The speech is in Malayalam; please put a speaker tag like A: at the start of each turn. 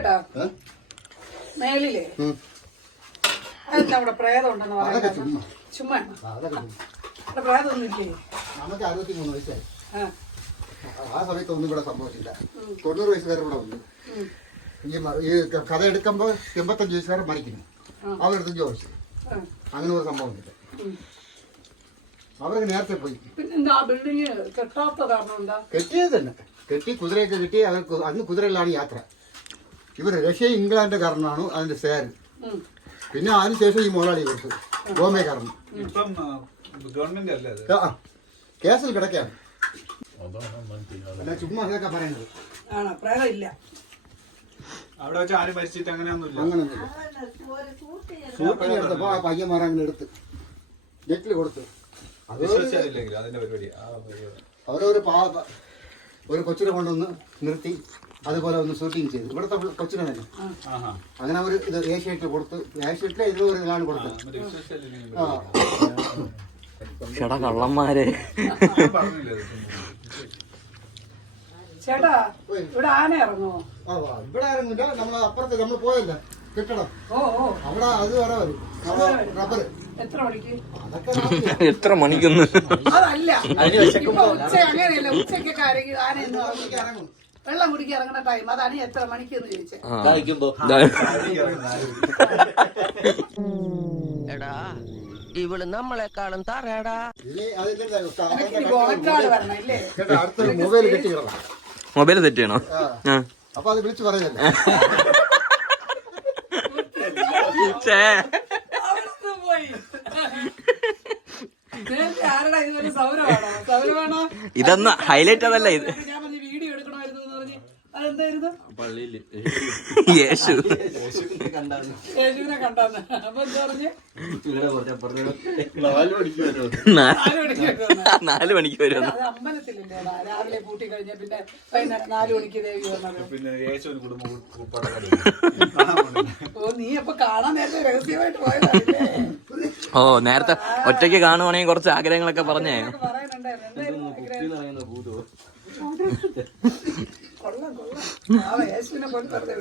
A: ചേട്ടാ മേലില്ലേ അതെന്താ അവിടെ പ്രേതം ഉണ്ടെന്ന് പറയുന്നത്? ചുമ്മാ അവിടെ പ്രേതമൊന്നും ഇല്ലേ?
B: നമുക്ക് 63 വയസ്സായി. ആ സമയത്ത് ഒന്നും ഇവിടെ സംഭവിച്ചില്ല. 90 വയസ്സുകാർ ഇവിടെ ഉണ്ട്. ഈ കഥ എടുക്കുമ്പോൾ 85 വയസ്സുകാർ മരിക്കുന്നു. അവരെടുത്ത് ചോദിച്ചു അങ്ങനെ ഒരു സംഭവം ഇല്ല. അവരൊക്കെ നേരത്തെ പോയി. കെട്ടിയത് തന്നെ കെട്ടി കുതിരയൊക്കെ കിട്ടി. അവർക്ക് അന്ന് കുതിരയിലാണ് യാത്ര. ഇവർ റഷ്യ ഇംഗ്ലണ്ട് കാരനാണ് അതിന്റെ ഷെയർ. പിന്നെ അതിനുശേഷം ഈ മുതലാളി കൊടുത്തു ബോംബെക്കാരൻ. കേസിൽ കിടക്കാണ്. ചുമ്മാ അതൊക്കെ പറയുന്നത്
C: അവിടെ വെച്ച് ആരും മരിച്ചിട്ട് അങ്ങനെയൊന്നുമില്ല.
B: ഷൂട്ടിങ് എടുത്തപ്പോ ആ പയ്യന്മാരെ അങ്ങനെ എടുത്ത് നെറ്റിൽ കൊടുത്തു. ഒരു കൊച്ചിനെ കൊണ്ടുവന്ന് നിർത്തി അതുപോലെ ഒന്ന് ഷൂട്ടിങ് ചെയ്തു. ഇവിടുത്തെ കൊച്ചിനെ തന്നെ അങ്ങനെ ഒരു ഇത് ഏഷ്യാറ്റിൽ കൊടുത്ത്. ഏഷ്യാറ്റിലെ ഇതിലൊരു ഇതിലാണ് കൊടുത്തത്.
D: കള്ളന്മാരെ
A: ചേട്ടാ ഇവിടെ ആന ഇറങ്ങുമോ?
B: ഇവിടെ ഇറങ്ങില്ല. നമ്മൾ അപ്പുറത്ത് നമ്മൾ പോയല്ലേ കെട്ടണം അവിടെ അത് വേറെ വരും. റബ്ബർ
A: എത്ര മണിക്ക്?
D: എത്ര മണിക്കൊന്ന്
A: അതല്ല ഉച്ച അങ്ങനെയല്ല. ഉച്ചക്കൊക്കെ ആന ഇറങ്ങും. വെള്ളം കുടിക്കാൻ ഇറങ്ങുന്ന ടൈം അതാണ് എത്ര മണിക്ക് എന്ന് ചോദിച്ചത്.
E: ഇവള് നമ്മളെക്കാളും തറയടാ.
A: വരണം ഇല്ലേ?
B: അടുത്തൊരു മൊബൈൽ കെട്ടിക്കണം.
D: മൊബൈൽ സെറ്റ് ചെയ്യണോ?
B: അപ്പൊ അത് വിളിച്ചു പറയല്ലേ.
D: ഇതൊന്നും ഹൈലൈറ്റ് അതല്ല. ഇത്
A: വീഡിയോ എടുക്കണമായിരുന്നു എന്ന് പറഞ്ഞ് അതെന്തായിരുന്നു?
D: യേശുവിനെ
A: കണ്ടാന്ന്. അപ്പൊ എന്താ പറഞ്ഞ്
D: 4 മണിക്ക് വരുമെന്ന്.
A: അത് അമ്പലത്തിലില്ലേ രാവിലെ പൂട്ടി കഴിഞ്ഞ പിന്നെ വൈകുന്നേരം 4 മണിക്ക് ദേവി വന്നത്.
C: പിന്നെ യേശുവിന് കുടുംബം.
A: ഓ നീ അപ്പൊ കാണാൻ നേരത്തെ രഹസ്യമായിട്ട് പോയതല്ലേ?
D: ഓ നേരത്തെ ഒറ്റയ്ക്ക് കാണുവാണെങ്കിൽ കുറച്ച് ആഗ്രഹങ്ങളൊക്കെ പറഞ്ഞേ.
A: കൊള്ളാം കൊള്ളാം. യേശുവിനെ പോലെ